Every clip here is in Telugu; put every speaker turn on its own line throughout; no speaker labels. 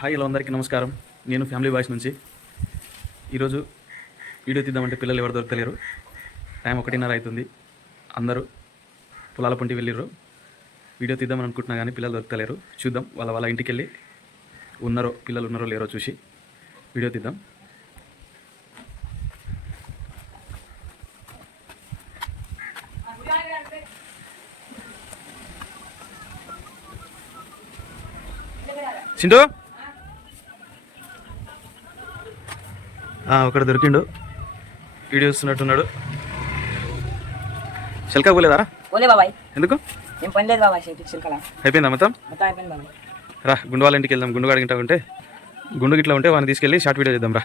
హాయ్ హలో అందరికీ నమస్కారం. నేను ఫ్యామిలీ వాయిస్ నుంచి. ఈరోజు వీడియో తీద్దామంటే పిల్లలు ఎవరు దొరకలేరు. టైం ఒకటిన్నర అవుతుంది. అందరూ పొలాల పొంటి వెళ్ళిర్రు. వీడియో తీద్దామని అనుకుంటున్నా కానీ పిల్లలు దొరకలేరు. చూద్దాం వాళ్ళ వాళ్ళ ఇంటికి వెళ్ళి ఉన్నారో పిల్లలు ఉన్నారో లేరో చూసి వీడియో తీద్దాం. చింటూ ఒకడు దొరికిండు. వీడియో వస్తున్నట్టున్నాడు శల్కా పోలేదా
ఓలే బాబాయ్.
ఎందుకు?
ఏం పని లేదు బాబాయ్ చేతికి చిలకల
అయిపోయిందా మొత్తం?
మొత్తం అయిపోయింది బాబాయ్.
రా గుండు వాళ్ళ ఇంటికి వెళ్దాం. గుండు గిట్లా ఉంటే గుండు గిట్లా ఉంటే వాడిని తీసుకెళ్ళి షార్ట్ వీడియో చేద్దాం రా.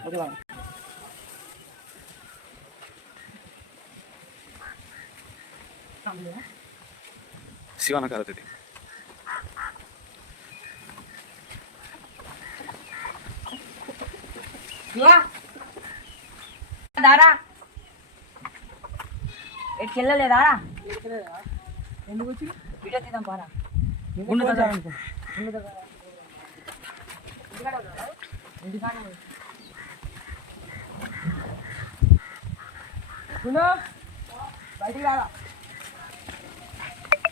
శివాన కాదు ఇది
శివా దారా. ఎట్కి వెళ్ళలేదారా ఎందుకు వచ్చి వీడియో తీద్దాం పారా. ఉన్నాడు. గుండు బయటికి రారా?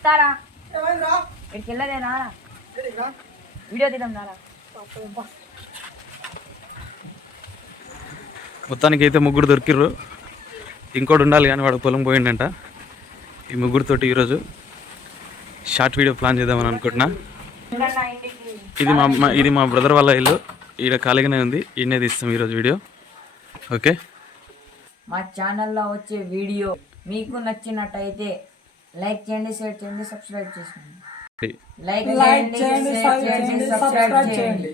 తారా ఎట్కి వెళ్ళలేదా? వీడియో తీద్దాం దారా.
మొత్తానికి అయితే ముగ్గురు దొరికిర్రు. ఇంకోటి ఉండాలి కానీ వాడు పొలం పోయిండంట. ఈ ముగ్గురితోటి ఈరోజు షార్ట్ వీడియో ప్లాన్ చేద్దామని అనుకుంటున్నా. ఇది మా మా- ఇది మా బ్రదర్ వాళ్ళ ఇల్లు. ఈడ ఖాళీగానే ఉంది. ఈయనే తీస్తాం ఈరోజు వీడియో. ఓకే?
మా ఛానల్లో వచ్చే వీడియో మీకు నచ్చినట్టయితే లైక్ చేయండి షేర్ చేయండి సబ్స్క్రైబ్ చేసుకోండి లైక్ చేయండి షేర్ చేయండి సబ్స్క్రైబ్ చేయండి.